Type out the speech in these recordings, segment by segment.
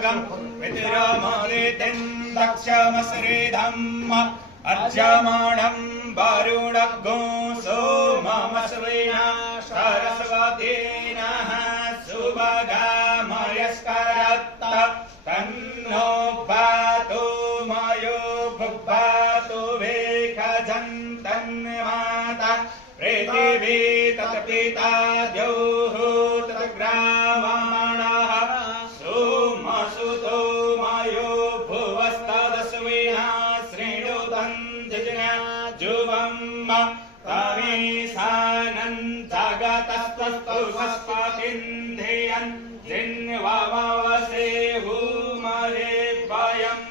सुभगम् पितरमदितिम् दक्षमसृधम् अर्जमाणम् वरुणगो सोममस्विना सरस्वतीनः सुभगामयस्करत्त तन्नो पातु मयो भुक्पातु वेखजन्तन्माता पृथिवी तत्पिता द्योः तद्ग्रावाणः सोमसुतो मयो भुवस्तदस्विना श्रेणुतं जज्ञा जुवम् तमेशानन् जगतस्तस्तुष्पतिन्धियन् जिन्वावसे हुमरे वयम्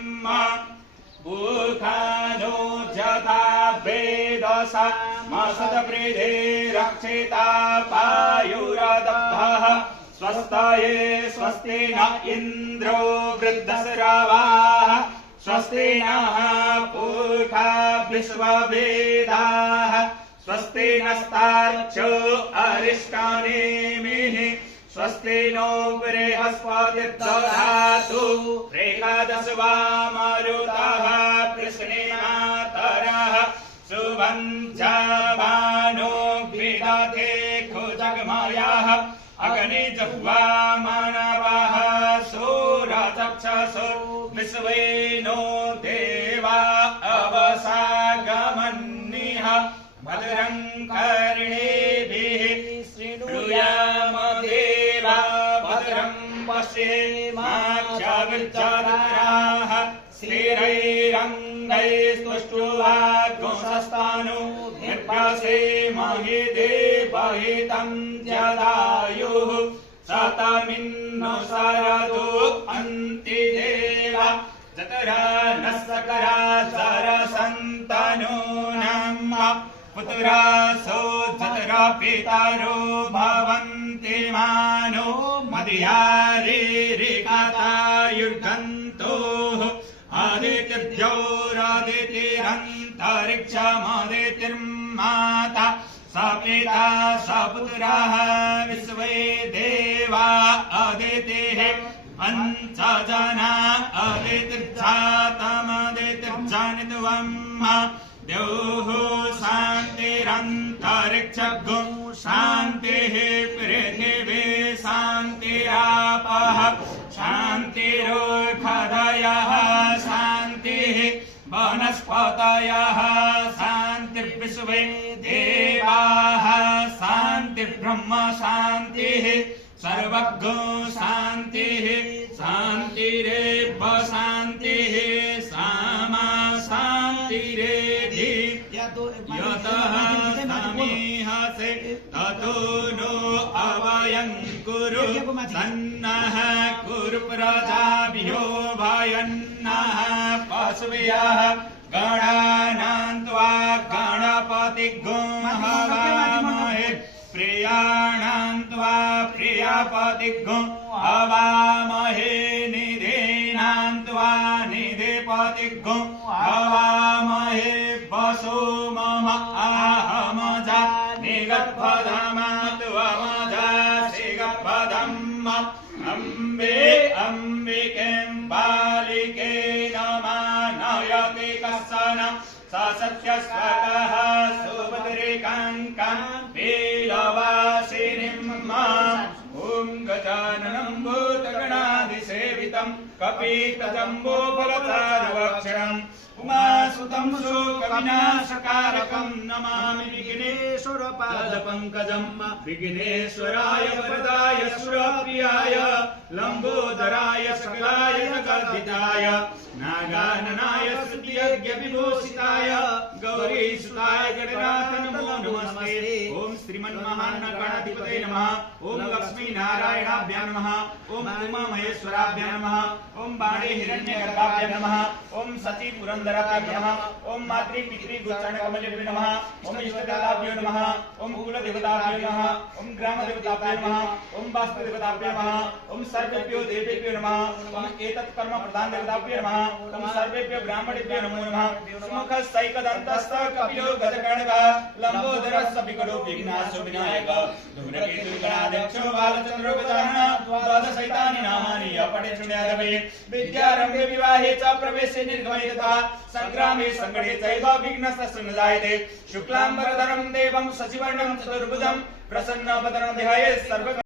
बुखानो जथा वेदसा मसदवृधे रक्षिता पायुरदब्धः स्वस्ताये स्वस्ति न इन्द्रो वृद्धस्रवाः स्वस्ति नः पूषा विश्ववेदाः स्वस्ति नस्तार्क्ष्यो अरिष्टानेमिः स्वस्ति नो बृहस्पतिर्दधातु एकादशवामरुतः कृष्णेनातरः शुभञ्चावानो विदधे खुजगमयः अग्निजह्वामानवः सूरचक्षसो विश्वे नो देवा अवसागमन्निः भद्रं कर्णेभिः शृणुयाम देवा भद्रं पश्येमाक्षविर्जराः स्थिरैरङ्गैस्तुष्ट्वाग्निशस्तानो निर्भसेमहि देवहितं जदायुः शतमिन्नो शरदो अन्ति देवा जतरा न सकरा सरसन्तनो नम पुत्रासो जतरा पितरो भवन्ति मानो मदयारिरिकतायुर्गन्तोः आदित्यद्योरादितिरन्तरिक्षमदितिर्माता सपिता सपुत्रः विश्वे देवा अदितिः पञ्चजना अदितिर्जातमदितिर्जनित्वम् द्योः शान्तिरन्तरिक्षगो शान्तिः पृथिवी शान्तिरापः शान्तिरोषधयः शान्तिः वनस्पतयः शान्तिर्विश्वे देवाः शान्तिर्ब्रह्म शान्तिः सर्वज्ञो शान्तिः शान्तिरेव शान्तिः सामा शान्तिरेधि यतः समीहसे ततो नो अवयं कुरु सन्नः कुरु प्रजाभ्यो भयन्नः पशुभ्यः गणानां त्वा गणपतिगुं हवामहे प्रियाणां त्वा प्रियपतिगुं हवामहे निधीनां त्वा निधिपतिगुं हवामहे वसो मम आहमजा निगर्भधामा त्वमजासि गर्भधम् अम्बे अम्बिकें बालिके नमानयति कश्चन स सत्यस्वतः सुभद्रिकाङ्कां वीलवासिनीम् ॐ गजाननं भूतगणाधिसेवितं कपितजम्बोफलचारुभक्षणम् उमासुतं शोकविनाशकारकं नमामि विघ्नेश्वरपादपङ्कजं विघ्नेश्वराय वरदाय सुरप्रियाय लम्बोदराय सकलाय जगद्धिताय नागाननाय स्तुतियज्ञविभूषिताय गौरीसुताय गणनाथ नमो नमस्ते। ओम श्रीमन्महागणाधिपतये नमः। ओम लक्ष्मीनारायणाभ्यां नमः। ओम उमामहेश्वराभ्यां नमः। ओम बाणे हिरण्यगर्भाभ्यां नमः। ओम सती पुरन्दराभ्यां नमः। ओम मातृ पितृ गोचरणकमलेभ्यो नमः। ओम इष्टदेवताभ्यो नमः। ओम कुलदेवताभ्यो नमः। ओम ग्रामदेवताभ्यो नमः। ओम वास्तुदेवताभ्यो नमः। ओम सर्वेभ्यो देवेभ्यो नमः। ओम एतत् कर्म प्रधान देवताभ्यो नमः। ओम सर्वेभ्यो ब्राह्मणेभ्यो नमो नमः। सुमुखः सैकदन्तः कपिलो गजकर्णकः लम्बोदरः विकटो विघ्नाशो विनायक धूम्रकेतु गणाध्यक्षो बालचंद्रो गजानन द्वादशैतानि नामानि पठेत् शृणुयादवे विद्यारम्भे विवाहे च प्रवेशे निर्गमने तथा संग्रामे संकटे चैव विघ्नस्तस्य न जायते शुक्लांबरधरं देवं शशिवर्णं चतुर्भुजं प्रसन्नवदनं ध्यायेत् सर्व